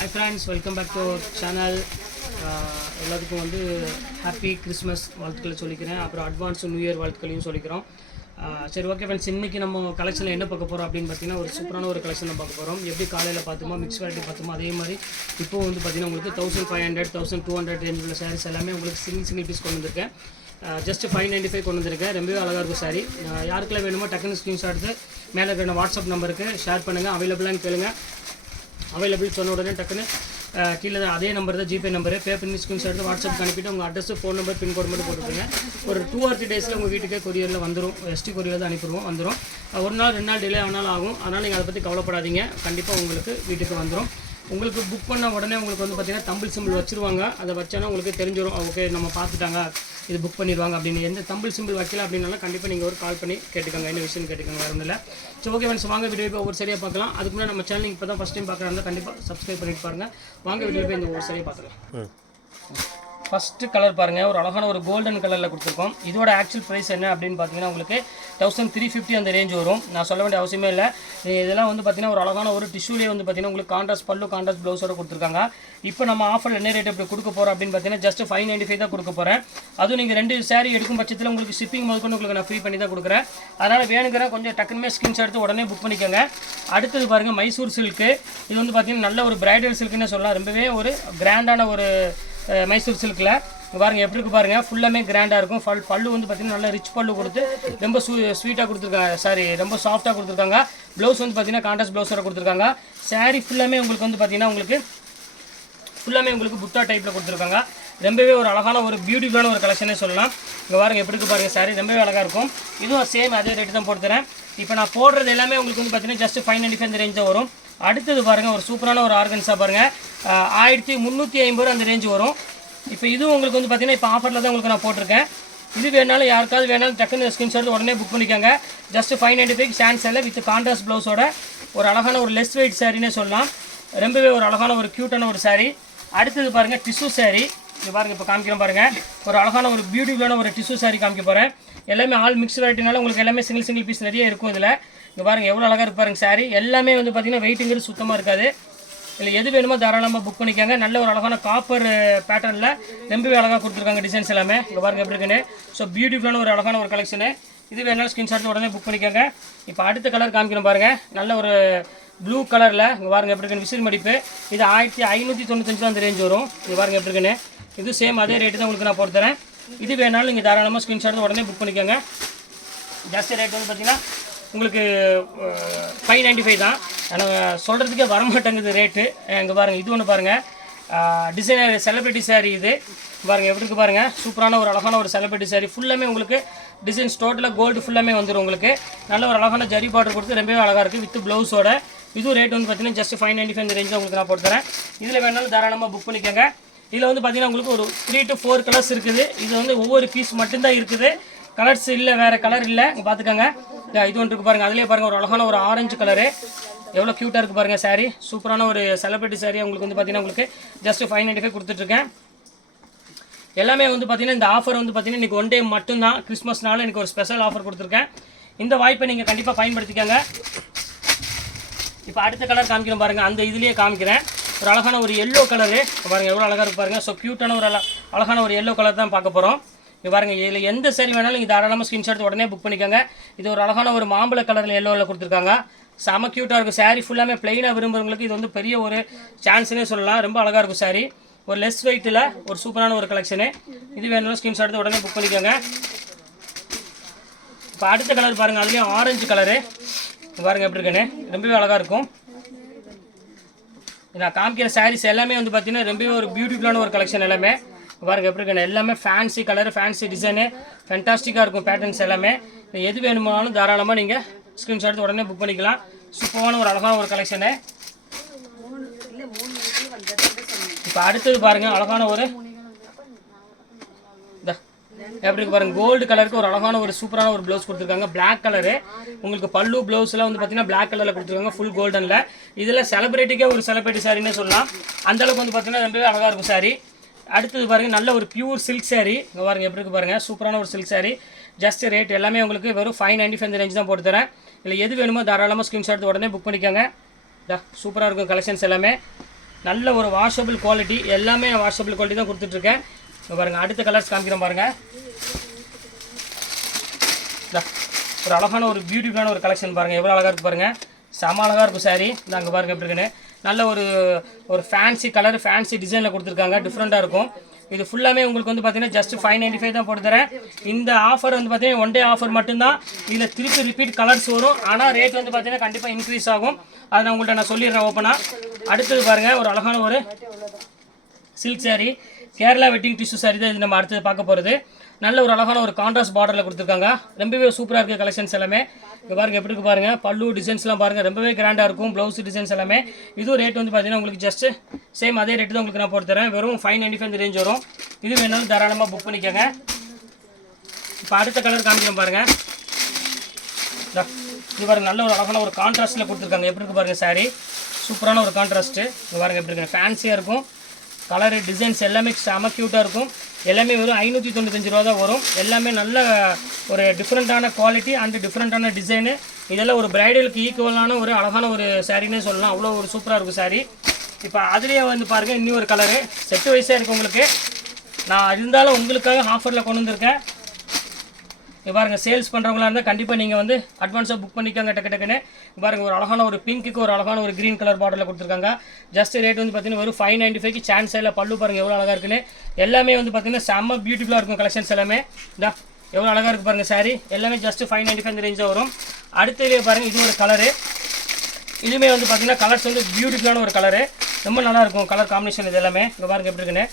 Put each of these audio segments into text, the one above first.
Hi friends, welcome back to our channel. எல்லாத்துக்கும் வந்து happy Christmas வாழ்த்துக்களை சொல்லிக்கிறேன். அப்புறம் அட்வான்ஸ் நியூ இயர் வாழ்த்துக்களையும் சொல்லிக்கிறோம். சரி ஓகே ஃப்ரெண்ட்ஸ், இன்றைக்கி நம்ம கலெக்ஷனில் என்ன பார்க்க போகிறோம் அப்படின்னு பார்த்தீங்கன்னா ஒரு சூப்பரான ஒரு கலெக்ஷன் பார்க்க போகிறோம். எப்படி காலையில் பார்த்துமோ மிக்ஸ் வெரைட்டி பார்த்துமோ அதே மாதிரி இப்போ வந்து பார்த்தீங்கன்னா உங்களுக்கு 1500 1200 ரேஞ்ச் உள்ள சாரீஸ் எல்லாமே உங்களுக்கு சிங்கிள் பீஸ் கொண்டு வந்திருக்கேன். ஜஸ்ட் 595 கொண்டு வந்திருக்கேன். ரொம்பவே அழகாக இருக்கும் சாரி. யாருக்கெல்லாம் வேணுமோ டக்குன்னு ஸ்க்ரீன்ஷாட் எடுத்து மேலே இருக்கிற வாட்ஸ்அப் நம்பருக்கு ஷேர் பண்ணுங்கள். அவைலபிளான்னு கேளுங்க. அவைலபிள் சொன்ன உடனே டக்குன்னு கீழே அதே நம்பர் தான் ஜிபே நம்பரு. பே பண்ணி ஸ்க்ரீன்ஷாட் எடுத்து வாட்ஸ்அப் அனுப்பிட்டு உங்கள் அட்ரஸ் ஃபோன் நம்பர் பின்கோடு மட்டும் போட்டுருங்க. ஒரு 2 or 3 டேஸில் உங்கள் வீட்டுக்கே கொரியரில் வந்துடும். எஸ்டி கொரியரில் தான் அனுப்பிடுவோம். வந்துடும். ஒரு நாள் 2 நாள் டிலே ஆனாலும் ஆகும். அதனால் நீங்கள் அதை பற்றி கவலைப்படாதீங்க. கண்டிப்பாக உங்களுக்கு வீட்டுக்கு வந்துடும். உங்களுக்கு புக் பண்ண உடனே உங்களுக்கு வந்து பார்த்திங்கன்னா தம்பிள் சிம்பிள் வச்சுருவாங்க. அதை வச்சானா உங்களுக்கு தெரிஞ்சிடும். ஓகே நம்ம பார்த்துட்டாங்க, இது புக் பண்ணிடுவாங்க அப்படின்னு. எந்த தம்பிள் சிம்பிள் வைக்கல அப்படின்னாலும் கண்டிப்பாக நீங்கள் ஒரு கால் பண்ணி கேட்டுக்கோங்க, என்ன விஷயம் கேட்டுக்கோங்க, வேறு ஒன்றும் இல்லை. ஸோ ஓகே ஃப்ரெண்ட்ஸ், வாங்க வீடியோ போய் ஒவ்வொரு சரியாக பார்க்கலாம். அதுக்கு முன்னாடி நம்ம சேனல் இப்போ தான் ஃபஸ்ட் டைம் பார்க்குறாங்க, கண்டிப்பாக சப்ஸ்கிரைப் பண்ணிட்டு பாருங்கள். வாங்க வீடியோ போய் இந்த ஒவ்வொரு சரியாக பார்த்துக்கலாம். ஃபஸ்ட்டு கலர் பாருங்கள், ஒரு அழகான ஒரு கோல்டன் கலரில் கொடுத்துருக்கோம். இதோட ஆக்சுவல் ப்ரைஸ் என்ன அப்படின்னு பார்த்தீங்கன்னா உங்களுக்கு 1350 அந்த ரேஞ்ச் வரும். நான் சொல்ல வேண்டிய அவசியமே இல்லை. இதெல்லாம் வந்து பார்த்தீங்கன்னா ஒரு அழகான ஒரு டிஷ்யூலேயே வந்து பார்த்தீங்கன்னா உங்களுக்கு கான்ட்ராஸ்ட் பல்லு கான்ட்ராஸ்ட் ப்ளவுஸோட கொடுத்துருக்காங்க. இப்போ நம்ம ஆஃபர் என்ன ரேட் எப்படி கொடுக்க போகிறோம் அப்படின்னு பார்த்தீங்கன்னா ஜஸ்ட் 595 தான் கொடுக்க போகிறேன். அதுவும் நீங்கள் 2 சாரீ எடுக்கும் பட்சத்தில் உங்களுக்கு ஷிப்பிங் முதற்கொண்டு உங்களுக்கு நான் ஃப்ரீ பண்ணி தான் கொடுக்குறேன். அதனால் வேணுங்கிற கொஞ்சம் டக்குனுமே ஸ்கிரீன்ஷாட் எடுத்து உடனே புக் பண்ணிக்கோங்க. அடுத்தது பாருங்கள், மைசூர் சில்க்கு. இது வந்து பார்த்தீங்கன்னா நல்ல ஒரு பிரைடல் சில்க்குன்னு சொல்லலாம். ரொம்பவே ஒரு கிராண்டான ஒரு மைசூர் சில்கில் பாருங்கள் எப்படி இருக்குது பாருங்கள். ஃபுல்லாமே கிராண்டாக இருக்கும். பல்லு வந்து பார்த்திங்கன்னா நல்லா ரிச் பல்லு கொடுத்து ரொம்ப ஸ்வீட்டாக கொடுத்துருக்காங்க. சாரி, ரொம்ப சாஃப்ட்டாக கொடுத்துருக்காங்க. ப்ளவுஸ் வந்து பார்த்திங்கன்னா கான்ட்ராஸ்ட் ப்ளவுஸோட கொடுத்துருக்காங்க. சாரீ ஃபுல்லாமே உங்களுக்கு வந்து பார்த்திங்கன்னா உங்களுக்கு ஃபுல்லாமே உங்களுக்கு புட்டா டைப்பில் கொடுத்துருக்காங்க. ரொம்பவே ஒரு அழகான ஒரு பியூட்டிஃபுல்லான ஒரு கலெக்ஷனே சொல்லலாம். இங்கே பாருங்கள் எப்படி இருக்குது பாருங்கள். சாரி ரொம்பவே அழகாக இருக்கும். இதுவும் சேம் அதே ரேட்டு தான் போட்டுறேன். இப்போ நான் போடுறது எல்லாமே உங்களுக்கு வந்து பார்த்திங்கன்னா ஜஸ்ட் 595 அந்த ரேஞ்ச் தான் வரும். அடுத்தது பாருங்கள், ஒரு சூப்பரான ஒரு ஆர்கன்ஸாக பாருங்கள், 1350 அந்த ரேஞ்சு வரும். இப்போ இதுவும் உங்களுக்கு வந்து பார்த்திங்கன்னா இப்போ ஆஃபரில் தான் உங்களுக்கு நான் போட்டிருக்கேன். இது வேணாலும் யாருக்காவது வேணாலும் டக்குன்னு ஸ்கிரீன்ஷாட் உடனே புக் பண்ணிக்கோங்க. ஜஸ்ட் 595 சான்ஸ் இல்லை வித் கான்ட்ராஸ்ட் ப்ளவுஸோட ஒரு அழகான ஒரு லெஸ் வெயிட் சாரின்னே சொல்லலாம். ரொம்பவே ஒரு அழகான ஒரு க்யூட்டான ஒரு சாரீ. அடுத்தது பாருங்கள், டிஷ்யூ சாரீ. இது பாருங்கள், இப்போ காமிக்கிறேன் பாருங்கள். ஒரு அழகான ஒரு பியூட்டிஃபுல்லான ஒரு டிஷ்யூ சாரீ காமிக்க போகிறேன். எல்லாமே ஆல் மிக்ஸ் வெரைட்டினால உங்களுக்கு எல்லாமே சிங்கிள் பீஸ் நிறைய இருக்கும். இதில் இங்கே பாருங்கள் எவ்வளோ அழகாக இருக்கு பாருங்கள். சாரீ எல்லாமே வந்து பார்த்திங்கன்னா வெயிட்டுங்கிறது சுத்தமாக இருக்காது. இல்லை எது வேணுமோ தாராளமாக புக் பண்ணிக்கோங்க. நல்ல ஒரு அழகான காப்பர் பேட்டர்னில் ரொம்பவே அழகாக கொடுத்துருக்காங்க டிசைன்ஸ் எல்லாமே. இங்கே பாருங்கள் எப்படி இருக்குன்னு. ஸோ பியூட்டிஃபுல்லான ஒரு அழகான ஒரு கலெக்ஷனு. இது வேணாலும் ஸ்கிரீன்ஷாட் உடனே புக் பண்ணிக்கோங்க. இப்போ அடுத்த கலர் காமிக்கணும் பாருங்கள். நல்ல ஒரு ப்ளூ கலரில் இங்கே பாருங்கள் எப்படி இருக்குன்னு. விசிறி மடிப்பு. இது 1595 அந்த ரேஞ்ச் வரும். இங்கே பாருங்கள் எப்படி இருக்குன்னு. இது சேம் அதே ரேட்டு தான் உங்களுக்கு நான் போட்டு தரேன். இது வேணாலும் நீங்கள் தாராளமாக ஸ்கிரீன்ஷாட் உடனே புக் பண்ணிக்கோங்க. ஜாஸ்தி ரேட் வந்து பார்த்திங்கன்னா உங்களுக்கு 595 தான். ஆனால் சொல்கிறதுக்கே வரமாட்டேங்குது ரேட்டு. இங்கே பாருங்கள், இது ஒன்று பாருங்கள், டிசைனர் செலிப்ரிட்டி சாரீ. இது பாருங்கள் எப்படி இருக்குது பாருங்கள். சூப்பரான ஒரு அழகான ஒரு செலிப்ரிட்டி சாரீ. ஃபுல்லாமே உங்களுக்கு டிசைன்ஸ் டோட்டலாக கோல்டு ஃபுல்லாமே வந்துடும். உங்களுக்கு நல்ல ஒரு அழகான ஜரி பார்டர் கொடுத்து ரொம்பவே அழகாக இருக்குது வித் ப்ளவுஸோட. இதுவும் ரேட் வந்து பார்த்திங்கன்னா ஜஸ்ட் 595 இந்த ரேஞ்சில் உங்களுக்கு நான் போட்டு தரேன். இதில் வேணாலும் தாராளமாக புக் பண்ணிக்கோங்க. இதில் வந்து பார்த்திங்கன்னா உங்களுக்கு ஒரு 3 to 4 கலர்ஸ் இருக்குது. இது வந்து ஒவ்வொரு பீஸ் மட்டும்தான் இருக்குது. கலர்ஸ் இல்லை, வேறு கலர் இல்லை. இங்கே பார்த்துக்கோங்க. இது ஒன்று இருக்குது பாருங்கள். அதிலே பாருங்கள் ஒரு அழகான ஒரு ஆரஞ்சு கலரு. எவ்வளோ க்யூட்டாக இருக்குது பாருங்கள் சாரீ. சூப்பரான ஒரு செலிப்ரிட்டி சாரீ. உங்களுக்கு வந்து பார்த்திங்கன்னா உங்களுக்கு ஜஸ்ட் 595 கொடுத்துட்ருக்கேன். எல்லாமே வந்து பார்த்திங்கன்னா இந்த ஆஃபர் வந்து பார்த்திங்கன்னா இன்றைக்கி 1 day மட்டும்தான். கிறிஸ்மஸ்னால எனக்கு ஒரு ஸ்பெஷல் ஆஃபர் கொடுத்துருக்கேன். இந்த வாய்ப்பை நீங்கள் கண்டிப்பாக பயன்படுத்திக்கோங்க. இப்போ அடுத்த கலர் காமிக்கிறேன் பாருங்கள். அந்த இதுலேயே காமிக்கிறேன். ஒரு அழகான ஒரு எல்லோ கலரு பாருங்கள் எவ்வளோ அழகாக இருக்கு பாருங்கள். ஸோ க்யூட்டான ஒரு அழகான ஒரு எல்லோ கலர் தான் பார்க்க போகிறோம். இங்கே பாருங்கள், இதில் எந்த சாரி வேணாலும் நீங்கள் தாராளமாக ஸ்க்ரீன்ஷாட் உடனே புக் பண்ணிக்கோங்க. இது ஒரு அழகான ஒரு மாம்பழ கலரில் எல்லோவில் கொடுத்துருக்காங்க. செம க்யூட்டாக இருக்கும். சாரீ ஃபுல்லாமே ப்ளைனாக விரும்புகிறவங்களுக்கு இது வந்து பெரிய ஒரு சான்ஸ்னே சொல்லலாம். ரொம்ப அழகாக இருக்கும் சாரீ. ஒரு லெஸ் வெயிட்டில் ஒரு சூப்பரான ஒரு கலெக்ஷனு. இது வேணாலும் ஸ்க்ரீன்ஷாட் எடுத்து உடனே புக் பண்ணிக்கோங்க. இப்போ அடுத்த கலர் பாருங்கள், அதுலேயும் ஆரஞ்சு கலரு பாருங்கள் எப்படி இருக்குன்னு. ரொம்பவே அழகாக இருக்கும். நான் காமிக்கிற சாரீஸ் எல்லாமே வந்து பார்த்திங்கன்னா ரொம்பவே ஒரு பியூட்டிஃபுல்லான ஒரு கலெக்ஷன். எல்லாமே பாருங்கள் எப்படி இருக்குன்னு. எல்லாமே ஃபேன்சி கலரு, ஃபேன்சி டிசைனு, ஃபேன்டாஸ்டிக்காக இருக்கும் பேட்டர்ன்ஸ் எல்லாமே. எது வேணுமானாலும் தாராளமாக நீங்கள் ஸ்க்ரீன்ஷாட் எடுத்து உடனே புக் பண்ணிக்கலாம். சூப்பரான ஒரு அழகான ஒரு கலெக்ஷனு. இப்போ அடுத்தது பாருங்கள், அழகான ஒரு எப்படி இருக்கு பாருங்கள். கோல்டு கலருக்கு ஒரு அழகான ஒரு சூப்பரான ஒரு ப்ளவுஸ் கொடுத்துருக்காங்க. Black colour. உங்களுக்கு பல்லு ப்ளவுஸ்லாம் வந்து பார்த்தீங்கன்னா பிளாக் கலரில் கொடுத்துருக்காங்க. ஃபுல் கோல்டனில். இதில் செலிப்ரிட்டிக்கே ஒரு செலிப்ரிட்டி சாரின்னே சொல்லலாம். அந்தளவுக்கு வந்து பார்த்தீங்கன்னா ரொம்பவே அழகாக இருக்கும் சாரி. அடுத்தது பாருங்கள், நல்ல ஒரு பியூர் சில்க் சாரீ. இங்கே பாருங்கள் எப்படி இருக்குது பாருங்கள். சூப்பரான ஒரு சில்க் சாரீ. ஜஸ்ட் ரேட் எல்லாமே உங்களுக்கு வெறும் 595 ரேஞ்ச் தான் போட்டு தரேன். இல்லை எது வேணுமோ தாராளமாக ஸ்க்ரீன்ஷாட் உடனே புக் பண்ணிக்கோங்க. சூப்பராக இருக்கும் கலெக்ஷன்ஸ் எல்லாமே. நல்ல ஒரு வாஷபிள் குவாலிட்டி, எல்லாமே வாஷபிள் குவாலிட்டி தான் கொடுத்துட்ருக்கேன். இப்போ பாருங்கள், அடுத்த கலர்ஸ் காமிக்கிறேன் பாருங்கள். ஒரு அழகான ஒரு பியூட்டிஃபுல்லான ஒரு கலெக்ஷன் பாருங்கள், எவ்வளோ அழகாக இருக்குது பாருங்கள். செம அழகாக இருக்கும் சாரீ. இந்த அங்கே பாருங்கள் எப்படி இருக்குன்னு. நல்ல ஒரு ஃபேன்சி கலர், ஃபேன்சி டிசைனில் கொடுத்துருக்காங்க, டிஃப்ரெண்ட்டாக இருக்கும். இது ஃபுல்லாமே உங்களுக்கு வந்து பார்த்தீங்கன்னா ஜஸ்ட் 595 தான் போட்டு தரேன். இந்த ஆஃபர் வந்து பார்த்தீங்கன்னா ஒன் டே ஆஃபர் மட்டும்தான். இதில் திருப்பி ரிப்பீட் கலர்ஸ் வரும், ஆனால் ரேட் வந்து பார்த்தீங்கன்னா கண்டிப்பாக இன்க்ரீஸ் ஆகும். அதை நான் உங்கள்கிட்ட நான் சொல்லிடுறேன் ஓப்பனாக. அடுத்தது பாருங்கள், ஒரு அழகான ஒரு silk sari, Kerala wedding tissue sari தான் இது நம்ம அடுத்தது பார்க்க போகிறது. நல்ல ஒரு அழகான ஒரு கான்ட்ராஸ்ட் பார்டரில் கொடுத்துருக்காங்க, ரொம்பவே சூப்பராக இருக்குது கலெக்ஷன்ஸ் எல்லாமே. இங்கே பாருங்கள் எப்படி இருக்கு பாருங்கள், பல்லு டிசைன்ஸ்லாம் பாருங்கள், ரொம்பவே கிராண்டாக இருக்கும். ப்ளவுஸ் டிசைன்ஸ் எல்லாமே. இதுவும் ரேட் வந்து பார்த்தீங்கன்னா உங்களுக்கு ஜஸ்ட் சேம் அதே ரேட்டு தான் உங்களுக்கு நான் போட்டு தரேன். வெறும் 595 ரேஞ்ச் வரும். இது வேணாலும் தாராளமாக புக் பண்ணிக்கோங்க. இப்போ அடுத்த கலர் காமிக்கிறோம் பாருங்கள். இது பாருங்கள், நல்ல ஒரு அழகான ஒரு கான்ட்ராஸ்ட்டில் கொடுத்துருக்காங்க. எப்படி இருக்கு பாருங்கள் சாரீ, சூப்பரான ஒரு கான்ட்ராஸ்ட்டு. இங்கே பாருங்கள் எப்படி இருக்கு, ஃபேன்சியாக இருக்கும். கலரு டிசைன்ஸ் எல்லாமே செம க்யூட்டாக இருக்கும். எல்லாமே வெறும் 595 ரூபா தான் வரும். எல்லாமே நல்ல ஒரு டிஃப்ரெண்ட்டான குவாலிட்டி அண்ட் டிஃப்ரெண்ட்டான டிசைனு. இதெல்லாம் ஒரு பிரைடலுக்கு ஈக்குவலான ஒரு அழகான ஒரு சாரீனே சொல்லலாம். அவ்வளோ ஒரு சூப்பராக இருக்கும் சாரீ. இப்போ அதுலேயே வந்து பாருங்கள், இன்னும் ஒரு கலரு செட்டு வைஸாக இருக்குது உங்களுக்கு. நான் இருந்தாலும் உங்களுக்காக ஆஃபரில் கொண்டு வந்திருக்கேன். பாருங்கள், சேல்ஸ் பண்ணுறவங்களா இருந்தால் கண்டிப்பாக நீங்கள் வந்து அட்வான்ஸாக புக் பண்ணிக்கோங்க டக்குன்னு. பாருங்கள், ஒரு அழகான ஒரு பிங்க்குக்கு ஒரு அழகான ஒரு க்ரீன் கலர் பார்டரில் கொடுத்துருக்காங்க. ஜஸ்ட் ரேட் வந்து பார்த்தீங்கன்னா வெறும் 595க்கு சான்ஸ் இல்லை. பல்லு பாருங்கள் எவ்வளோ அழகாக இருக்குன்னு. எல்லாமே வந்து பார்த்தீங்கன்னா செம்ம பியூட்டிஃபுல்லாக இருக்கும் கலெக்ஷன்ஸ் எல்லாமே. இந்தா எவ்வளோ அழகாக இருக்குது பாருங்கள் சாரீ. எல்லாமே ஜஸ்ட் 595 ரேஞ்சாக வரும். அடுத்ததுலேயே பாருங்கள், இது ஒரு கலரு. இதுவுமே வந்து பார்த்தீங்கன்னா கலர்ஸ் வந்து பியூட்டிஃபுல்லான ஒரு கலரு, ரொம்ப நல்லாயிருக்கும் கலர் காம்பினேஷன். இது எல்லாமே இங்கே பாருங்கள் எப்படி இருக்குன்னு.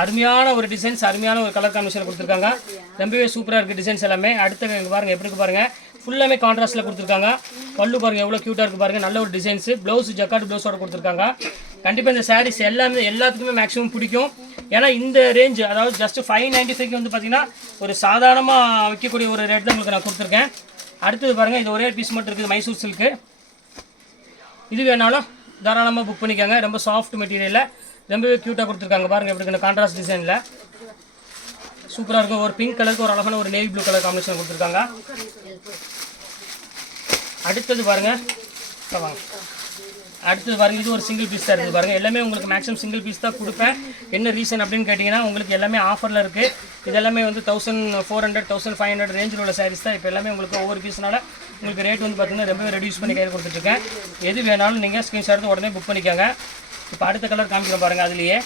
அருமையான ஒரு டிசைன்ஸ், அருமையான ஒரு கலர் காம்பினேஷன் கொடுத்துருக்காங்க. ரொம்பவே சூப்பராக இருக்குது டிசைன்ஸ் எல்லாமே. அடுத்த இங்கே பாருங்கள் எப்படி இருக்கு பாருங்கள், ஃபுல்லாமே கான்ட்ராஸ்ட்டில் கொடுத்துருக்காங்க. பல்லு பாருங்கள் எவ்வளோ க்யூட்டாக இருக்குது பாருங்கள். நல்ல ஒரு டிசைன்ஸு. ப்ளவுஸ் ஜக்கார்ட் ப்ளவுஸோட கொடுத்துருக்காங்க. கண்டிப்பாக இந்த சாரீஸ் எல்லாத்துக்குமே மேக்ஸிமம் பிடிக்கும். ஏன்னா இந்த ரேஞ்சு, அதாவது ஜஸ்ட் 595க்கு வந்து பார்த்திங்கன்னா ஒரு சாதாரணமாக விற்கக்கூடிய ஒரு ரேட் தான் உங்களுக்கு நான் கொடுத்துருக்கேன். அடுத்தது பாருங்கள், இது ஒரே பீஸ் மட்டும் இருக்குது, மைசூர் சில்க்கு. இது வேணாலும் தாராளமாக புக் பண்ணிக்கோங்க. ரொம்ப சாஃப்ட் மெட்டீரியலில் ரொம்பவே க்யூட்டாக கொடுத்துருக்காங்க. பாருங்கள் எப்படி இருக்கு, கான்ட்ராஸ்ட் டிசைனில் சூப்பராக இருக்கும். ஒரு பிங்க் கலருக்கு ஒரு அழகான ஒரு நேவி ப்ளூ கலர் காம்பினேஷன் கொடுத்துருக்காங்க. அடுத்தது பாருங்கள், வாங்க அடுத்தது பாருங்கள், இது ஒரு சிங்கிள் பீஸ் தான் இருக்குது பாருங்கள். எல்லாமே உங்களுக்கு மேக்ஸிமம் சிங்கிள் பீஸ் தான் கொடுப்பேன். என்ன ரீசன் அப்படின்னு கேட்டிங்கன்னா, உங்களுக்கு எல்லாமே ஆஃபரில் இருக்குது. இது எல்லாமே வந்து 1400 1500 ரேஞ்சில் உள்ள சாரீஸ் தான். இப்போ எல்லாமே உங்களுக்கு ஒவ்வொரு பீஸ்னால உங்களுக்கு ரேட் வந்து பார்த்திங்கன்னா ரொம்பவே ரெடியூஸ் பண்ணி கையில் கொடுத்துட்ருக்கேன். எது வேணாலும் நீங்கள் ஸ்க்ரீன்ஷாட் எடுத்து உடனே புக் பண்ணிக்கோங்க. இப்போ அடுத்த கலர் காமிக்கிறோம் பாருங்கள். அதுலேயே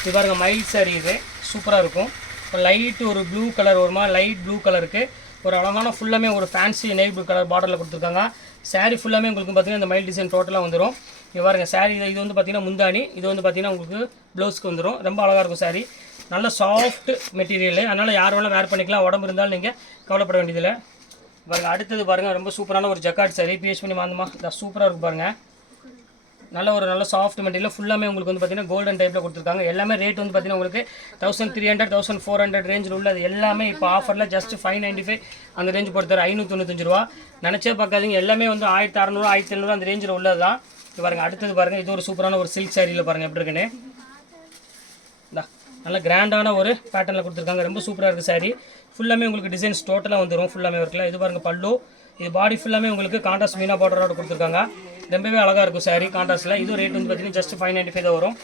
இது பாருங்கள், மைல்ட் சாரீ. இது சூப்பராக இருக்கும். ஒரு லைட்டு ஒரு ப்ளூ கலர், ஒரு மாதிரி லைட் ப்ளூ கலருக்கு ஒரு அழகான ஃபுல்லாமே ஒரு ஃபேன்சி நேவி ப்ளூ கலர் பார்டரில் கொடுத்துருக்காங்க. சாரீ ஃபுல்லாமே உங்களுக்கு பார்த்திங்கன்னா இந்த மைல்ட் டிசைன் டோட்டலாக வந்துடும். இங்கே பாருங்கள் சாரீ, இது வந்து பார்த்திங்கன்னா முந்தானி, இது வந்து பார்த்திங்கன்னா உங்களுக்கு ப்ளவுஸ்க்கு வந்துடும். ரொம்ப அழகாக இருக்கும் சாரீ. நல்ல சாஃப்ட் மெட்டீரியல், அதனால் யார் வேணாலும் வேர் பண்ணிக்கலாம். உடம்பு இருந்தாலும் நீங்கள் கவலைப்பட வேண்டியதில்லை. பாருங்கள் அடுத்தது பாருங்கள், ரொம்ப சூப்பரான ஒரு ஜக்கார்ட் சாரீ. பிஹெச் பண்ணி மாந்தமா சூப்பராக இருக்கும் பாருங்கள். நல்ல சாஃப்ட் மெட்டீரியல் ஃபுல்லாமே உங்களுக்கு வந்து பார்த்தீங்கன்னா கோல்டன் டைப்பில் கொடுத்துருக்காங்க. எல்லாமே ரேட் வந்து பார்த்தீங்கன்னா உங்களுக்கு 1300 1400 ரேஞ்சில் உள்ளது எல்லாமே இப்போ ஆஃபரில் ஜஸ்ட் 595 அந்த ரேஞ்ச் போட்டுத்தர 595 ரூபா. நினச்சே பார்க்காதீங்க, எல்லாமே வந்து 1600 1700 அந்த ரேஞ்சில் உள்ளது தான். இது பாருங்கள் அடுத்தது பாருங்கள், இது ஒரு சூப்பரான ஒரு சில்க் சாரியில் பாருங்கள் எப்படி இருக்குன்னு. நல்ல கிராண்டான ஒரு பேட்டர்னில் கொடுத்துருக்காங்க. ரொம்ப சூப்பராக இருக்குது சாரீ. ஃபுல்லாமே உங்களுக்கு டிசைன்ஸ் டோட்டலாக வந்துடும். ஃபுல்லாமே இருக்குல்ல. இது பாருங்கள் பல்லு, இது பாடி ஃபுல்லாமே உங்களுக்கு கான்ட்ராஸ்ட் மீனா பார்டரோட கொடுத்துருக்காங்க. ரொம்பவே அழகாக இருக்கும் சாரீ கான்ட்ராஸ்ட்டில். இது ரேட் வந்து பார்த்தீங்கன்னா ஜஸ்ட் 595 தான் வரும்.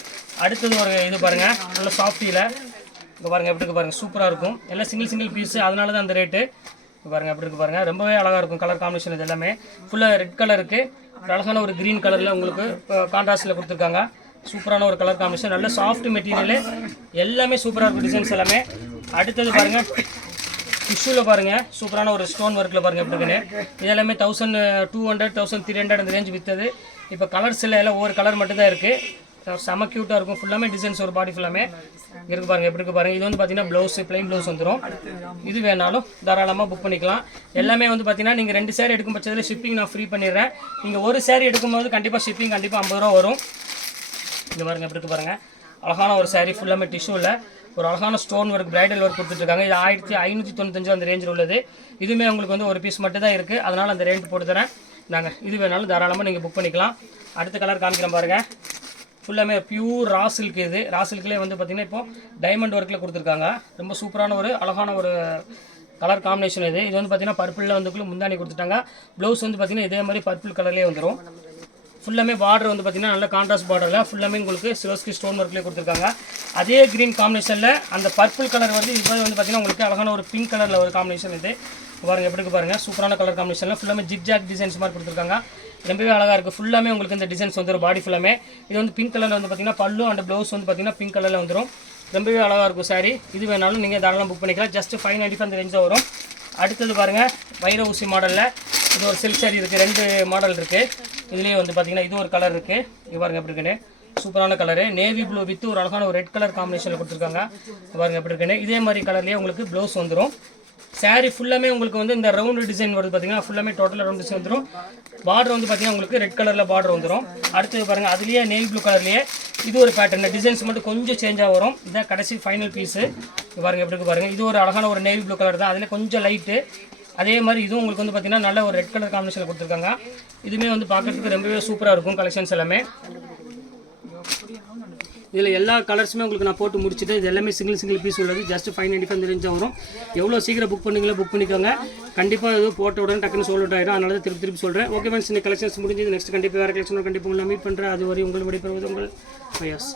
அடுத்தது ஒரு இது பாருங்கள், நல்ல சாஃப்டியில் இங்கே பாருங்கள் எப்படி இருக்குது பாருங்கள், சூப்பராக இருக்கும். எல்லாம் சிங்கிள் பீஸு, அதனால தான் அந்த ரேட்டு. பாருங்கள் எப்படி இருக்குது பாருங்கள், ரொம்பவே அழகாக இருக்கும் கலர் காம்பினேஷன். இது எல்லாமே ஃபுல்லாக ரெட் கலருக்கு அழகான ஒரு க்ரீன் கலரில் உங்களுக்கு கான்ட்ராஸ்ட்டில் கொடுத்துருக்காங்க. சூப்பரான ஒரு கலர் காம்பினேஷன், நல்ல சாஃப்ட் மெட்டீரியல், எல்லாமே சூப்பராக இருக்கும் டிசைன்ஸ் எல்லாமே. அடுத்தது பாருங்கள் டிஷ்யூவில் பாருங்கள், சூப்பரான ஒரு ஸ்டோன் ஒர்க்கில் பாருங்கள் எப்படி இருக்குன்னு. இது எல்லாமே 1200 1300 அந்த ரேஞ்ச் விற்றது. இப்போ கலர்ஸ் எல்லாம் ஒவ்வொரு கலர் மட்டும் தான் இருக்குது. செம க்யூட்டாக இருக்கும். ஃபுல்லாமே டிசைன்ஸ் ஒரு பாடி ஃபுல்லாமே இருக்குது பாருங்கள் எப்படி இருக்குது பாருங்கள். இது வந்து பார்த்தீங்கன்னா ப்ளவுஸ் ப்ளைன் ப்ளவுஸ் வந்துடும். இது வேணாலும் தாராளமாக புக் பண்ணிக்கலாம். எல்லாமே வந்து பார்த்தீங்கன்னா நீங்கள் 2 சேரீ எடுக்கும் பட்சத்தில் ஷிப்பிங் நான் ஃப்ரீ பண்ணிடுறேன். நீங்கள் ஒரு சேரீ எடுக்கும்போது கண்டிப்பாக ஷிப்பிங் கண்டிப்பாக 50 ரூபா வரும். இது பாருங்கள் எப்படி இருக்குது பாருங்கள், அழகான ஒரு சாரீ ஃபுல்லாமே டிஷ்யூவில் ஒரு அழகான ஸ்டோன் ஒர்க் பிரைடல் ஒர்க் கொடுத்துட்ருக்காங்க. இது 1595 அந்த ரேஞ்சில் உள்ளது. இதுவுமே உங்களுக்கு வந்து ஒரு பீஸ் மட்டும் தான் இருக்குது, அதனால் அந்த ரேட் போட்டு தரேன் நாங்கள். இது வேணாலும் தாராளமாக நீங்கள் புக் பண்ணிக்கலாம். அடுத்த கலர் காமிக்கிறேன் பாருங்கள், ஃபுல்லாமே பியூர் ரா சில்க். இது ரா சில்க்லேயே வந்து பார்த்திங்கன்னா இப்போ டைமண்ட் ஒர்க்கில் கொடுத்துருக்காங்க. ரொம்ப சூப்பரான ஒரு அழகான ஒரு கலர் காம்பினேஷன். இது வந்து பார்த்திங்கன்னா பர்பிளில் வந்து முந்தானி கொடுத்துட்டாங்க. ப்ளவுஸ் வந்து பார்த்திங்கன்னா இதே மாதிரி பர்பிள் கலர்லேயே வந்துடும். ஃபுல்லாமே பார்டர் வந்து பார்த்திங்கன்னா நல்ல கான்ட்ராஸ்ட் பார்டரில் ஃபுல்லாமே உங்களுக்கு சிவஸ்கி ஸ்டோன் ஒர்க்லேயே கொடுத்துருக்காங்க. அதே க்ரீன் காம்பினேஷனில் அந்த பர்பிள் கலர் வந்து இப்போ வந்து பார்த்திங்கன்னா உங்களுக்கு அழகான ஒரு பிங்க் கலரில் ஒரு காம்பினேஷன் இது பாருங்கள். எப்படி பாருங்கள், சூப்பரான கலர் காம்பினேஷனில் ஃபுல்லாமே ஜிக்ஜாக் டிசைன்ஸ் மாதிரி கொடுத்துருக்காங்க. ரொம்பவே அழகாக இருக்குது. ஃபுல்லாமே உங்களுக்கு இந்த டிசைன்ஸ் வந்துடும் பாடி ஃபுல்லாமே. இது வந்து பிங்க் கலரில் வந்து பார்த்திங்கன்னா பல்லு அண்ட் ப்ளவுஸ் வந்து பார்த்திங்கன்னா பிங்க் கலரில் வந்துடும். ரொம்பவே அழகாக இருக்கும் சாரீ. இது வேணாலும் நீங்கள் தாராளமாக புக் பண்ணிக்கலாம். ஜஸ்ட் 595 அந்த ரேஞ்சாக வரும். அடுத்தது பாருங்கள், வைர ஊசி மாடலில் இது ஒரு சில்க் சாரீ இருக்குது. 2 மாடல் இருக்குது. இதுலேயே வந்து பார்த்திங்கன்னா இது ஒரு கலர் இருக்குது. இது பாருங்கள் எப்படி இருக்குன்னு, சூப்பரான கலரு. நேவி ப்ளூ வித் ஒரு அழகான ஒரு ரெட் கலர் காம்பினேஷனில் கொடுத்துருக்காங்க. பாருங்கள் எப்படி இருக்குன்னு. இதே மாதிரி கலர்லேயே உங்களுக்கு ப்ளவுஸ் வந்துடும். சாரீ ஃபுல்லாமே உங்களுக்கு வந்து இந்த ரவுண்டு டிசைன் வருது பார்த்தீங்கன்னா, ஃபுல்லாமே டோட்டலாக ரவுண்ட் டிசைன் வந்துடும். பார்டர் வந்து பார்த்தீங்கன்னா உங்களுக்கு ரெட் கலரில் பார்டர் வந்துடும். அடுத்தது பாருங்கள், அதுலேயே நேவி ப்ளூ கலர்லேயே இது ஒரு பேட்டர்ன். டிசைன்ஸ் மட்டும் கொஞ்சம் சேஞ்சாக வரும். இதான் கடைசி ஃபைனல் பீஸு. பாருங்கள் எப்படி பாருங்கள். இது ஒரு அழகான ஒரு நேவி ப்ளூ கலர் தான், அதில் கொஞ்சம் லைட்டு. அதே மாதிரி இதுவும் உங்களுக்கு வந்து பார்த்திங்கன்னா நல்ல ஒரு ரெட் கலர் காம்பினேஷனில் கொடுத்துருக்காங்க. இதுவுமே வந்து பார்க்குறதுக்கு ரொம்பவே சூப்பராக இருக்கும் கலெக்ஷன்ஸ் எல்லாமே. இதில் எல்லா கலர்ஸுமே உங்களுக்கு நான் போட்டு முடிச்சுட்டு இது எல்லாமே சிங்கிள் பீஸ் உள்ளது. ஜஸ்ட் 595 இந்த ரேஞ்சாக வரும். எவ்வளோ சீக்கிரம் புக் பண்ணிங்களோ புக் பண்ணிக்கோங்க. கண்டிப்பாக எதுவும் போட்ட உடனே டக்குன்னு சோல்ட் அவுட் ஆகிடும். அதனால தான் திருப்பி சொல்கிறேன். ஓகே ஃப்ரெண்ட்ஸ், இந்த கலெக்ஷன்ஸ் முடிஞ்சது. நெக்ஸ்ட் கண்டிப்பாக வேறு கலெக்ஷன் கண்டிப்பாக உங்களை மீட் பண்ணுறேன். அது வரை உங்களை விடைபெறுவது உங்கள் ஃபயாஸ்.